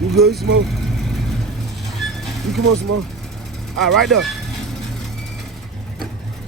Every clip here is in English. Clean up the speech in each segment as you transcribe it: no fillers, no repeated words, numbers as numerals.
You good, Smoke? You come on, Smoke. All right, right there.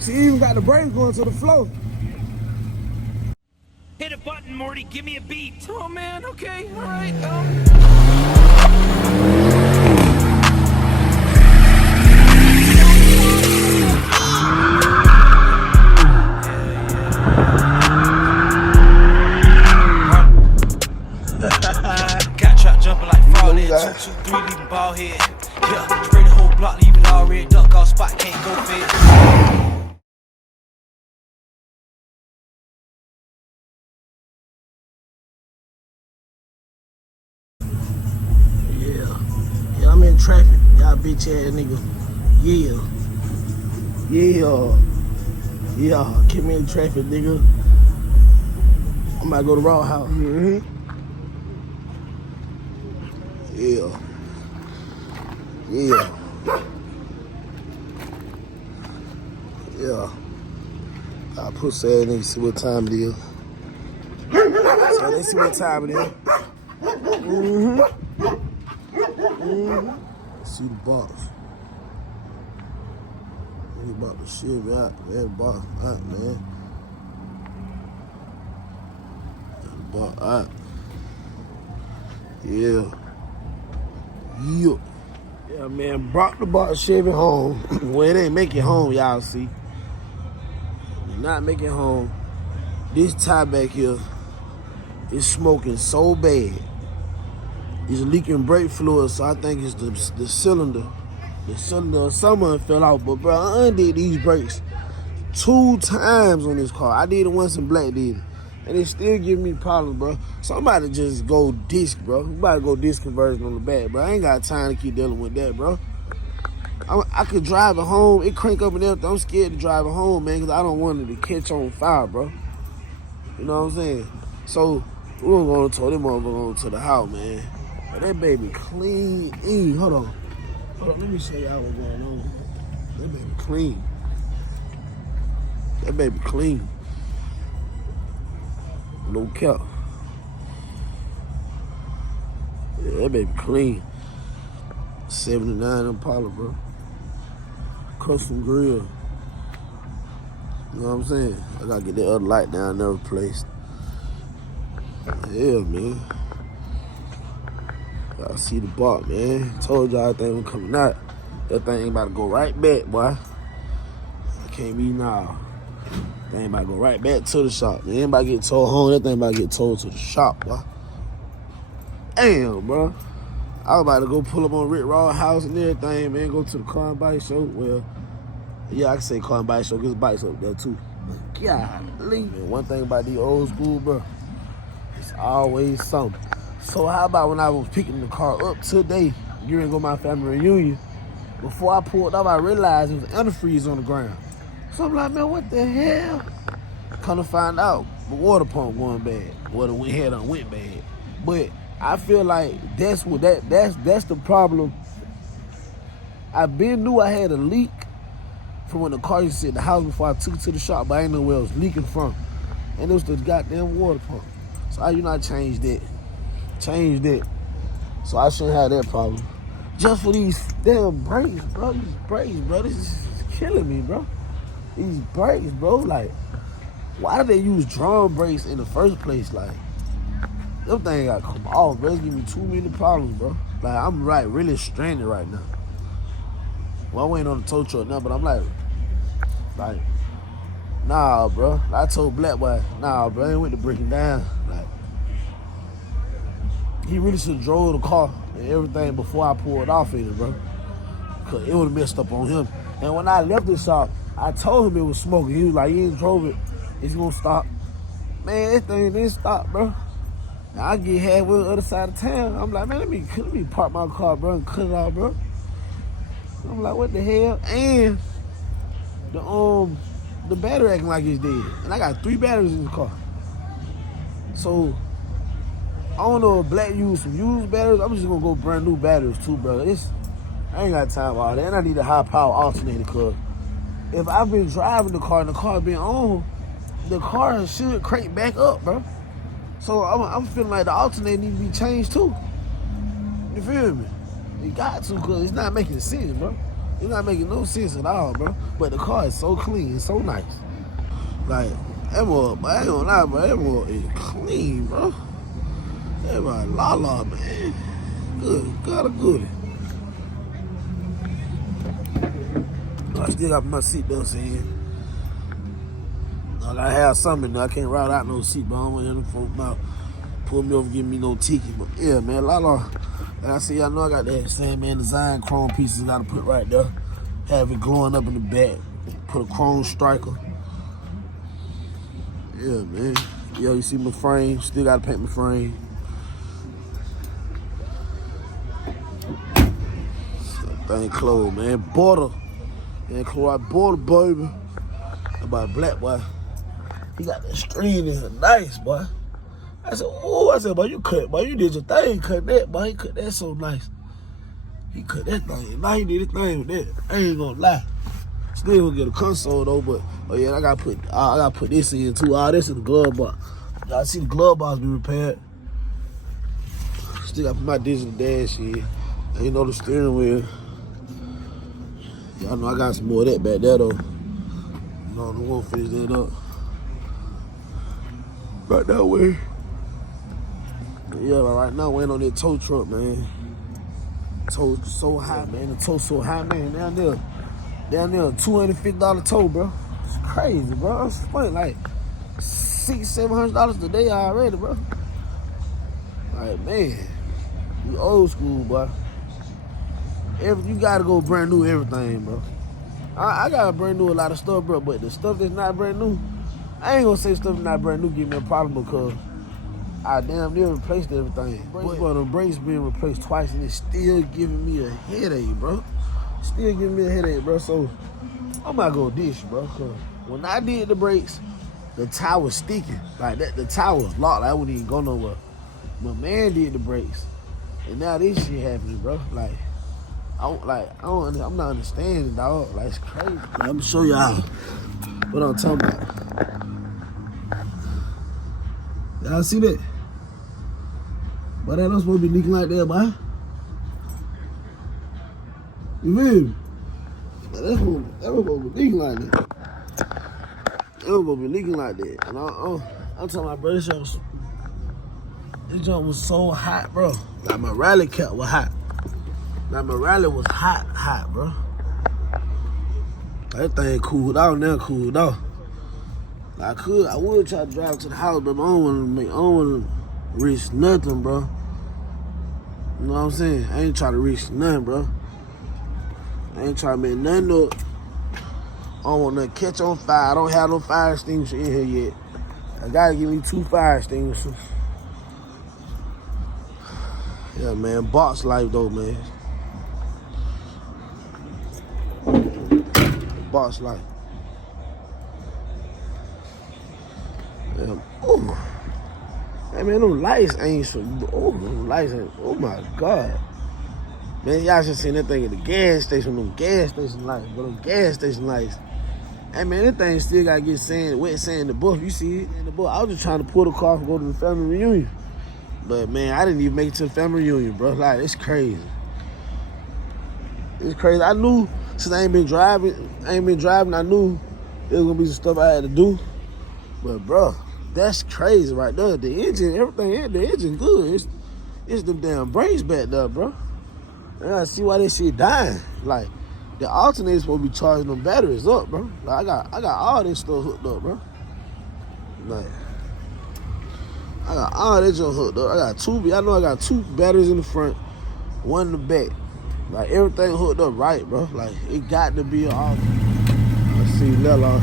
She even got the brakes going to the floor. Hit a button, Morty. Give me a beat. Oh, man. Okay. All right. Got trap jumping like fraud head. 2, 2, 3, leaving ball head. Yeah, spray the whole block, leave it all red. Duck off spot, can't go fit. Yeah, I'm in traffic. Y'all bitch ass nigga. Yeah, keep me in traffic, nigga. I'm about to go to Raw House. Yeah. I put sad nigga, see what time it is. So they see what time it is. See the box. He about to shit out. Man, the box out, man. The box out. Yeah, man, brought the Box Chevy home. Well, it ain't make it home, y'all see. Not make it home. This tie back here is smoking so bad. It's leaking brake fluid, so I think it's the cylinder. The cylinder or something fell out. But bro, I undid these brakes 2 times on this car. I did it once and Black did it. And they still giving me problems, bro. Somebody just go disc, bro. You about to go disc conversion on the back, bro. I ain't got time to keep dealing with that, bro. I could drive it home. It crank up and everything. I'm scared to drive it home, man, because I don't want it to catch on fire, bro. You know what I'm saying? So, we're going to tow them over to the house, man. But that baby clean. Hold on, let me show y'all what's going on. That baby clean. That baby clean. No cap. Yeah, that baby clean. 79 Impala, bro. Custom grill. You know what I'm saying? I gotta get that other light down there replaced. Yeah, man. Y'all see the box, man. Told y'all that thing was coming out. That thing ain't about to go right back, boy. I can't be now. That thing about to go right back to the shop. Man, ain't about to get towed home. That thing about to get towed to the shop, boy. Damn, bro. I was about to go pull up on Rick Raw house and everything, man. Go to the car and bike show. Well, yeah, I can say car and bike show because bikes up there too. But golly, man, one thing about these old school, bro, it's always something. So how about when I was picking the car up today, getting to go to my family reunion, before I pulled up, I realized there was antifreeze on the ground. So I'm like, man, what the hell? Come to find out, the water pump going bad. Well, the head went bad. But I feel like that's the problem. I knew I had a leak from when the car used to sit in the house before I took it to the shop, but I didn't know where it was leaking from. And it was the goddamn water pump. So I changed that. So I shouldn't have that problem. Just for these damn brakes, bro. These brakes, bro. This is killing me, bro. These brakes, bro. Like, why do they use drum brakes in the first place? Like, them things gotta come off, bro. It's giving me too many problems, bro. Like, I'm really stranded right now. Well, I'm waiting on the tow truck now, but I'm like, nah, bro. I told Black Boy, nah, bro. I ain't went to break him down. Like, he really should have drove the car and everything before I pulled off in it, bro. Because it would have messed up on him. And when I left the shop, I told him it was smoking. He was like, you ain't drove it. It's going to stop. Man, that thing didn't stop, bro. Now, I get halfway on the other side of town. I'm like, man, let me park my car, bro, and cut it off, bro. I'm like, what the hell? And the battery acting like it's dead. And I got 3 batteries in the car. So, I don't know if Black used some used batteries. I'm just gonna go brand new batteries too, bro. I ain't got time for all that. And I need a high power alternator because if I've been driving the car and the car been on, the car should crank back up, bro. So I'm feeling like the alternator need to be changed too. You feel me? You got to, cause it's not making sense, bro. It's not making no sense at all, bro. But the car is so clean, it's so nice. Like, that boy, I ain't gonna lie, bro. That boy is clean, bro. That boy, la, man. Good, got a goodie. I still got my seatbelts in. I gotta have something there. I can't ride out no seatbelt. I don't want them folk about pull me over, give me no ticket. But yeah, man, like I see, I know I got that same man design chrome pieces gotta put right there. Have it glowing up in the back. Put a chrome striker. Yeah, man. Yo, you see my frame? Still gotta paint my frame. Thing closed, man. Border. And Chloride border, baby. About black boy. He got that string in here, nice, boy. I said, boy, you did your thing, cut that, boy. He cut that so nice. He cut that thing. Now he did his thing with that. I ain't gonna lie. Still gonna get a console though, but oh yeah, I gotta put this in too. All this in the glove box. I see the glove box be repaired. Still gotta put my digital dash in. Ain't know the steering wheel. Y'all know I got some more of that back there though. No, I won't finish that up. Right that way. Yeah, right now waiting on that tow truck, man. Tow so high, man. The tow so high, man. Down there, $250 tow, bro. It's crazy, bro. It's funny, like $600-700 a day already, bro. Like, man, you old school, boy. You gotta go brand new everything, bro. I got brand new a lot of stuff, bro, but the stuff that's not brand new, I ain't gonna say stuff that's not brand new give me a problem because I damn near replaced everything. But the brakes being replaced twice and it's still giving me a headache, bro. Still giving me a headache, bro. So I'm not gonna dish, bro. Cause when I did the brakes, the tire was sticking. Like that, the tire was locked. I wouldn't even go nowhere. My man did the brakes, and now this shit happening, bro. Like I'm not understanding, dog. Like, it's crazy. Like, I'm gonna show y'all what I'm talking about. Y'all see that? But that don't supposed to be leaking like that, boy. You feel me? That's supposed to be leaking like that. That's supposed to be leaking like that. And I'm telling my brother, this jump was so hot, bro. Like, my rally cap was hot. Like, my rally was hot, bro. That thing cooled out, now cooled off. Like, I would try to drive to the house, but I don't want to reach nothing, bro. You know what I'm saying? I ain't trying to reach nothing, bro. I ain't trying to make nothing up. I don't want nothing catch on fire. I don't have no fire extinguisher in here yet. I gotta give me 2 fire extinguishers. Yeah, man. Box life, though, man. Box life. Yeah. Ooh. Hey, man, them lights ain't so... Oh, them lights ain't... Oh, my God. Man, y'all should seen that thing at the gas station. Them gas station lights. But them gas station lights... Hey, man, that thing still got to get wet sand in the bush. You see it in the bush. I was just trying to pull the car and go to the family reunion. But, man, I didn't even make it to the family reunion, bro. Like, it's crazy. It's crazy. I knew, since I ain't been driving, I knew there was going to be some stuff I had to do. But, bro, that's crazy right there. The engine, everything, the engine good. It's them damn brakes back there, bro. I gotta see why that shit dying. Like, the alternator's supposed to be charging them batteries up, bro. Like, I got all this stuff hooked up, bro. Like, I got all that junk hooked up. I know I got 2 batteries in the front, 1 in the back. Like, everything hooked up right, bro. Like, it got to be all. Let's see, Lella.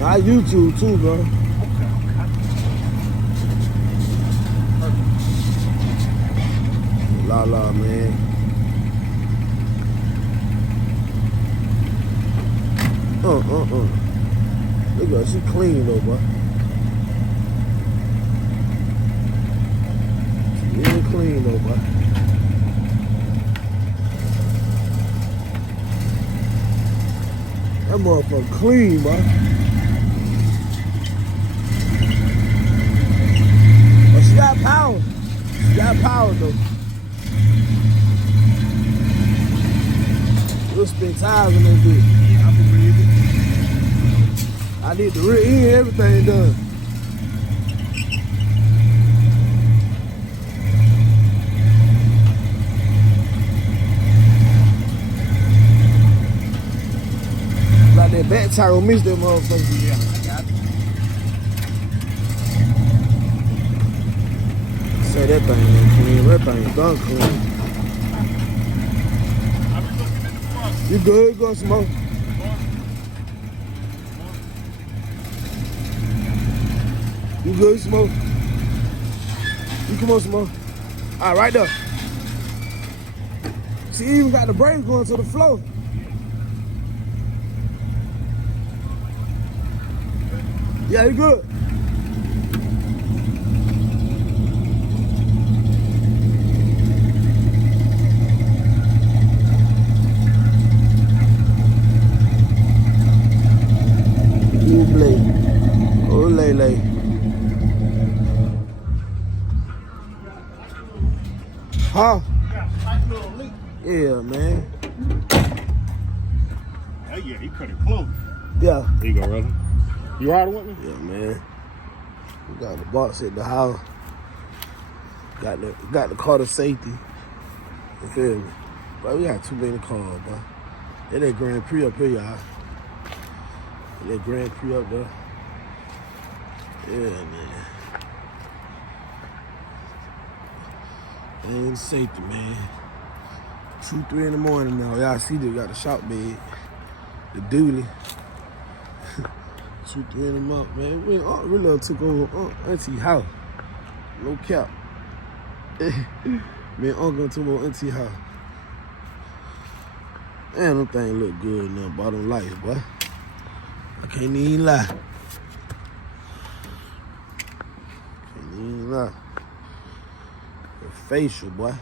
I YouTube too, bro. La, man. Look at her, she clean though, boy. She really clean though, boy. That motherfucker clean, boy. Oh, she got power. tires in that bitch. Yeah, I'm gonna read it. I need the rear end, everything done. Like that back tire will miss that motherfucker. Yeah, I got it. Say that thing ain't clean. That thing done clean. I've been looking in the front. You good? Go smoke. You good, smoke? You come on, smoke. All right, right there. She even got the brakes going to the floor. Yeah, you good. Blade. Oh, lay. Huh? Yeah, man. Oh yeah, he cut it close. Yeah. There you go, brother. You riding with me? Yeah, man. We got the box at the house. Got the car to safety. You feel me? But we got too many cars, boy. And that Grand Prix up here, y'all. That Grand Prix up there. Yeah, man. And safety, man. 2, 3 in the morning now. Y'all see they got the shop bed. The dually. 2, 3 in the month, man. We really took over Auntie house. No cap. Me and Uncle took over Auntie house. Man, them things look good now. Bottom lights, boy. I can't even lie. Can't even lie. The facial, boy.